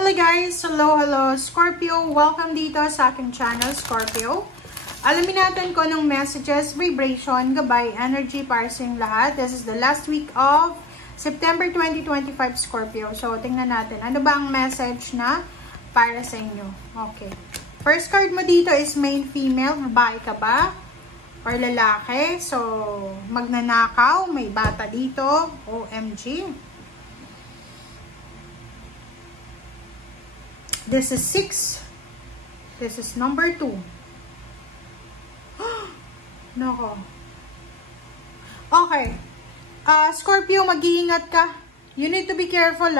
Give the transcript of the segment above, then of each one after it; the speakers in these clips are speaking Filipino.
Hello guys! Hello! Scorpio! Welcome dito sa aking channel, Scorpio. Alamin natin kung anong messages, vibration, gabay, energy para sa inyong lahat. This is the last week of September 2025, Scorpio. So, tingnan natin. Ano ba ang message na para sa inyo? Okay. First card mo dito is main female. Babae ka ba? Or lalaki? So, magnanakaw. May bata dito. OMG. This is 6. This is number 2. Nako. Okay. Scorpio, mag-iingat ka. You need to be careful,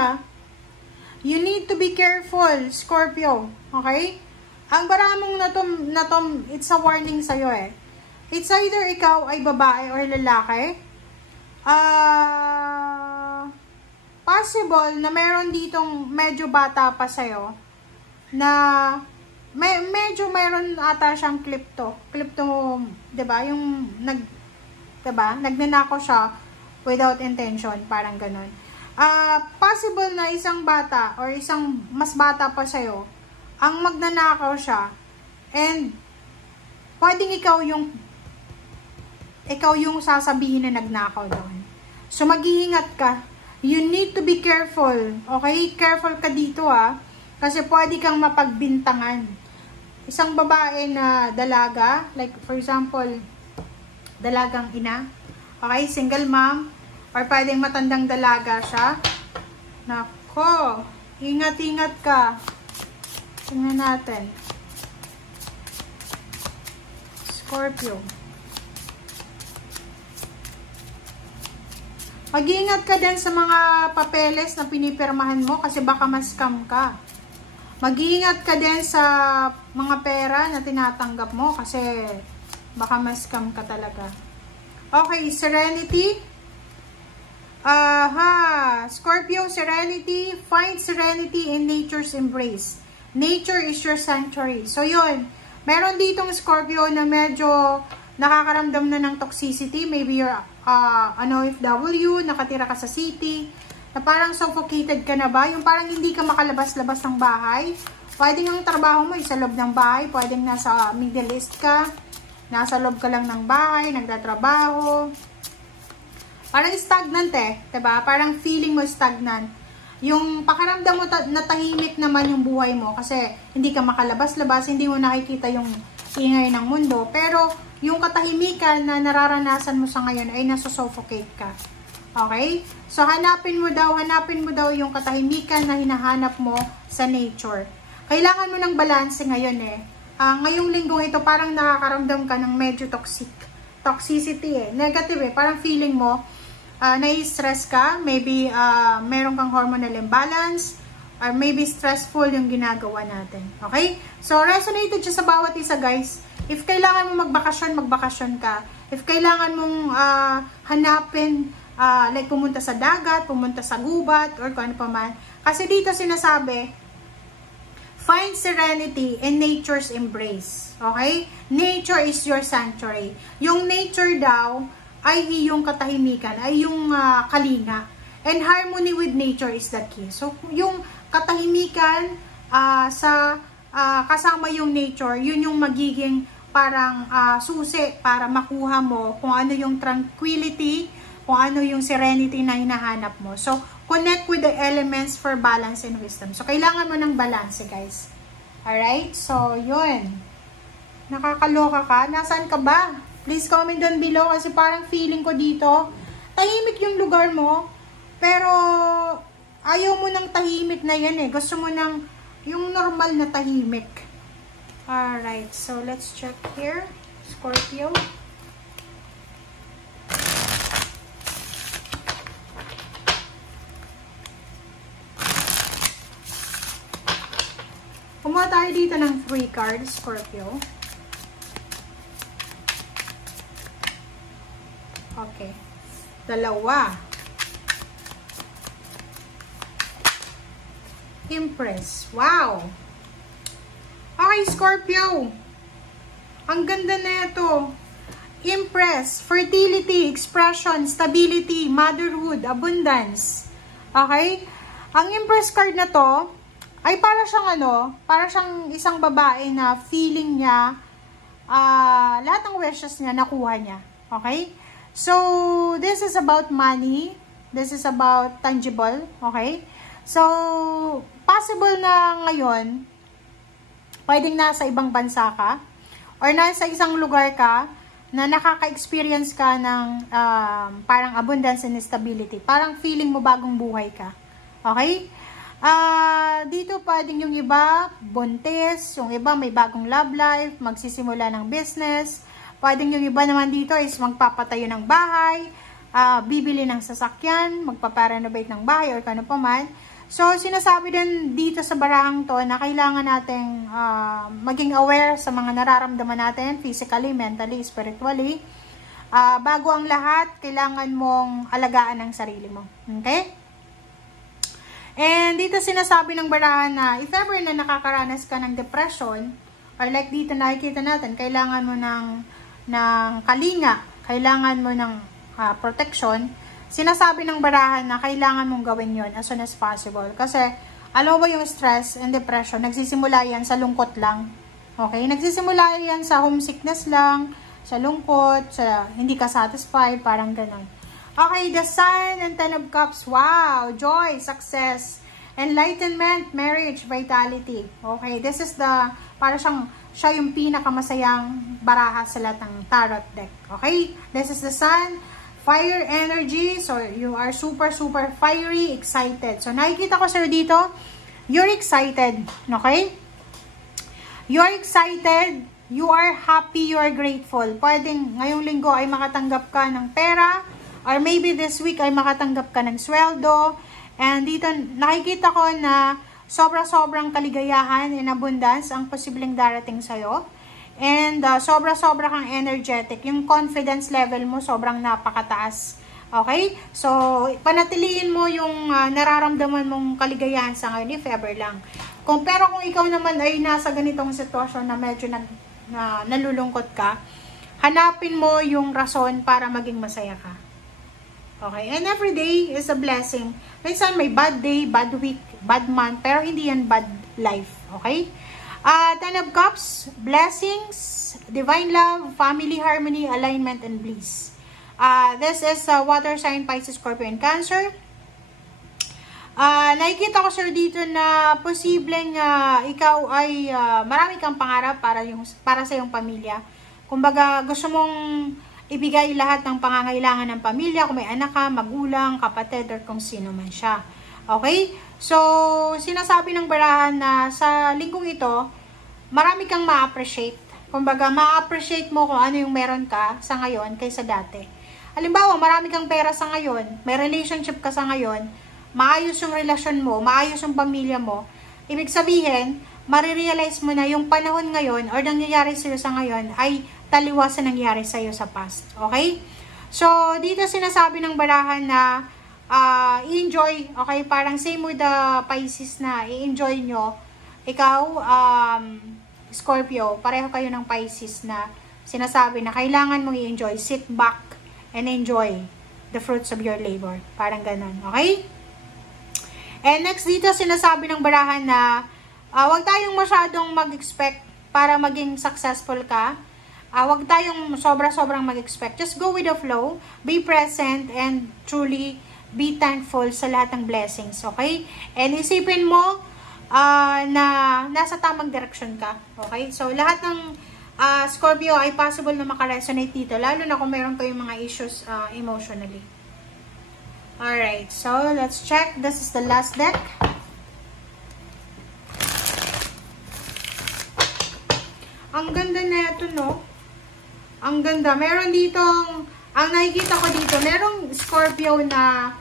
You need to be careful, Scorpio. Okay? Ang baramong na to, it's a warning sa'yo, It's either ikaw ay babae or lalaki. Possible na meron ditong medyo bata pa sa'yo. Na medyo mayroon ata siyang Clipto, 'di ba? Yung 'di ba? Nagnanakaw siya without intention, parang ganun. Possible na isang bata or isang mas bata pa sa'yo ang magnanakaw siya, and pwedeng ikaw yung sasabihin na nagnakaw doon. So mag-iingat ka. You need to be careful. Okay? Careful ka dito, kasi pwede kang mapagbintangan. Isang babae na dalaga, like for example, dalagang ina, okay, single mom, or pwedeng matandang dalaga siya. Nako, ingat-ingat ka. Tingnan natin. Scorpio. Mag-iingat ka din sa mga papeles na pinipirmahan mo kasi baka ma-scam ka. Mag-iingat ka din sa mga pera na tinatanggap mo kasi baka ma-scam ka talaga. Okay, serenity. Scorpio, serenity. Find serenity in nature's embrace. Nature is your sanctuary. So, yun. Meron ditong Scorpio na medyo nakakaramdam na ng toxicity. Maybe you're an OFW, nakatira ka sa city, na parang suffocated ka na ba? Yung parang hindi ka makalabas-labas ng bahay. Pwedeng ang trabaho mo sa loob ng bahay. Pwedeng nasa Middle East ka. Nasa loob ka lang ng bahay, nagtatrabaho. Parang stagnant diba? Parang feeling mo stagnant. Yung pakiramdam mo na tahimik naman yung buhay mo kasi hindi ka makalabas-labas, hindi mo nakikita yung ingay ng mundo. Pero yung katahimikan na nararanasan mo sa ngayon ay nasusuffocate ka. Okay? So, hanapin mo daw yung katahimikan na hinahanap mo sa nature. Kailangan mo ng balance ngayon ngayong linggong ito, parang nakakaramdam ka ng medyo toxicity Negative Parang feeling mo, nai-stress ka. Maybe, meron kang hormonal imbalance. Or maybe stressful yung ginagawa natin. Okay? So, resonated siya sa bawat isa, guys. If kailangan mo magbakasyon ka. If kailangan mong hanapin, like pumunta sa dagat, pumunta sa gubat, or kung ano pa man. Kasi dito sinasabi, find serenity in nature's embrace. Okay? Nature is your sanctuary. Yung nature daw ay iyong katahimikan, ay yung kalinga. And harmony with nature is the key. So, yung katahimikan kasama yung nature, yun yung magiging parang susi para makuha mo kung ano yung tranquility, kung ano yung serenity na hinahanap mo. So, connect with the elements for balance and wisdom. So, kailangan mo ng balance, guys. Alright? So, yun. Nakakaloka ka? Nasaan ka ba? Please comment down below kasi parang feeling ko dito, tahimik yung lugar mo, pero ayaw mo ng tahimik na yan Gusto mo ng yung normal na tahimik. Alright, so let's check here. Scorpio. Kumuha tayo dito ng 3 cards, Scorpio. Okay. 2. Empress. Wow! Okay, Scorpio. Ang ganda na ito. Empress. Fertility, expression, stability, motherhood, abundance. Okay? Ang Empress card na to, ay para siyang para siyang isang babae na feeling niya, lahat ng wishes niya, nakuha niya. Okay? So, this is about money. This is about tangible. Okay? So, possible na ngayon, pwedeng nasa ibang bansa ka, or nasa isang lugar ka, na nakaka-experience ka ng parang abundance and stability. Parang feeling mo bagong buhay ka. Okay? Dito pwedeng yung iba, buntis, yung iba may bagong love life, magsisimula ng business. Pwedeng yung iba naman dito is magpapatayo ng bahay, bibili ng sasakyan, magpaparenovate ng bahay or kano pa man. So, sinasabi din dito sa barahang to na kailangan nating maging aware sa mga nararamdaman natin physically, mentally, spiritually. Bago ang lahat, kailangan mong alagaan ang sarili mo. Okay? And dito sinasabi ng barahan na if ever na nakakaranas ka ng depression, or like dito nakikita natin, kailangan mo ng kalinga, kailangan mo ng protection, sinasabi ng barahan na kailangan mong gawin yon as soon as possible. Kasi, alam mo ba yung stress and depression, nagsisimula yan sa lungkot lang. Okay? Nagsisimula yan sa homesickness lang, sa lungkot, sa hindi ka satisfied, parang ganun. Okay, the Sun and Ten of Cups. Wow! Joy, success, enlightenment, marriage, vitality. Okay, this is para siya yung pinakamasayang baraha sa lahat ng tarot deck. Okay? This is the Sun. Fire energy, so you are super fiery, excited. So nakikita ko sir dito, you're excited, okay? You are excited, you are happy, you are grateful. Pwedeng ngayong linggo ay makatanggap ka ng pera, or maybe this week ay makatanggap ka ng sweldo. And dito nakikita ko na sobrang kaligayahan and abundance ang posibleng darating sa'yo. And sobra kang energetic. Yung confidence level mo sobrang napakataas. Okay? So, panatiliin mo yung nararamdaman mong kaligayahan sa ngayon, if ever lang. Pero kung ikaw naman ay nasa ganitong sitwasyon na medyo nalulungkot ka, hanapin mo yung rason para maging masaya ka. Okay? And every day is a blessing. Minsan may bad day, bad week, bad month, pero hindi yan bad life. Okay? Ten of Cups, blessings, divine love, family harmony, alignment, and bliss. This is water sign, Pisces, Scorpio, and Cancer. Nakikita ko sir dito na posibleng ikaw ay marami kang pangarap para sa iyong pamilya. Kumbaga gusto mong ibigay lahat ng pangangailangan ng pamilya, kung may anak ka, magulang, kapatid, or kung sino man siya. Okay? So, sinasabi ng barahan na sa linggong ito, marami kang ma-appreciate. Kumbaga, ma-appreciate mo kung ano yung meron ka sa ngayon kaysa dati. Halimbawa, marami kang pera sa ngayon, may relationship ka sa ngayon, maayos yung relasyon mo, maayos yung pamilya mo, ibig sabihin, marirealize mo na yung panahon ngayon or nangyayari sa'yo sa ngayon ay taliwas sa nangyari sa'yo sa past. Okay? So, dito sinasabi ng barahan na i-enjoy, okay? Parang same with the Pisces na i-enjoy nyo. Ikaw, Scorpio, pareho kayo ng Pisces na sinasabi na kailangan mong i-enjoy. Sit back and enjoy the fruits of your labor. Parang ganun, okay? And next dito, sinasabi ng barahan na huwag tayong masyadong mag-expect para maging successful ka. Huwag tayong sobrang mag-expect. Just go with the flow, be present, and truly be thankful sa lahat ng blessings, okay? And isipin mo na nasa tamang direction ka, okay? So, lahat ng Scorpio ay possible na makaresonate dito, lalo na kung meron kayong mga issues emotionally. Alright, so let's check. This is the last deck. Ang ganda na ito, no? Ang ganda. Meron ditong, ang nakikita ko dito, merong Scorpio na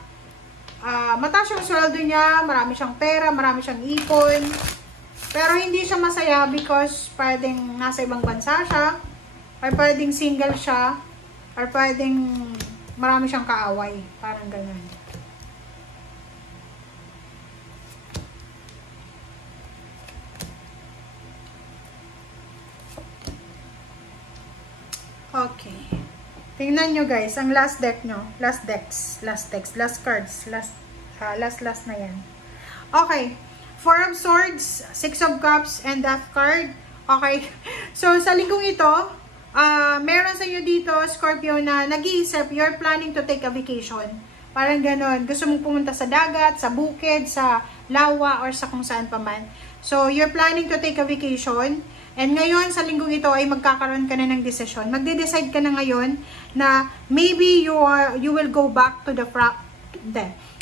mataas yung sweldo niya, marami siyang pera, marami siyang ipon. Pero hindi siya masaya because pwedeng nasa ibang bansa siya, or pwedeng single siya, or pwedeng marami siyang kaaway. Parang ganun. Okay. Tingnan nyo guys, ang last deck nyo. Last cards. Last na yan. Okay. Four of Swords, Six of Cups, and Death card. Okay. So, sa linggong ito, meron sa inyo dito, Scorpio, na nag-iisip, you're planning to take a vacation. Parang ganon. Gusto mong pumunta sa dagat, sa bukid, sa lawa, or sa kung saan pa man. So, you're planning to take a vacation. And ngayon, sa linggong ito, ay magkakaroon ka na ng desisyon. Magde-decide ka na ngayon na maybe you will go back to the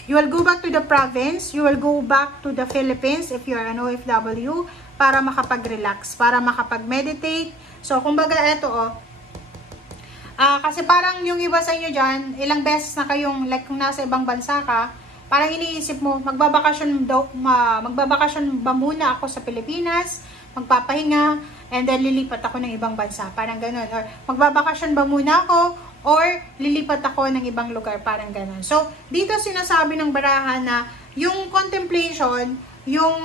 you will go back to the province, you will go back to the Philippines if you are an OFW, para makapag-relax, para makapag-meditate. So, kumbaga, eto, kasi parang yung iba sa inyo dyan, ilang beses na kayong, like kung nasa ibang bansa ka, parang iniisip mo, magbabakasyon ba muna ako sa Pilipinas, magpapahinga, and then lilipat ako ng ibang bansa, parang ganun. Or magbabakasyon ba muna ako, or lilipat ako ng ibang lugar, parang ganun. So, dito sinasabi ng barahan na yung contemplation, yung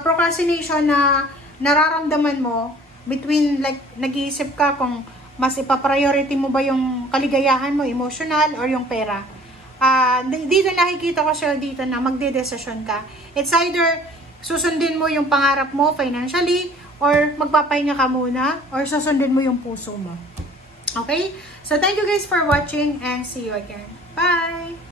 procrastination na nararamdaman mo, between like, nag-iisip ka kung mas ipa-priority mo ba yung kaligayahan mo, emotional, or yung pera. Dito nakikita ko siya dito na magde-desisyon ka. It's either susundin mo yung pangarap mo financially, or magpapahinga ka muna, or susundin mo yung puso mo. Okay? So, thank you guys for watching, and see you again. Bye!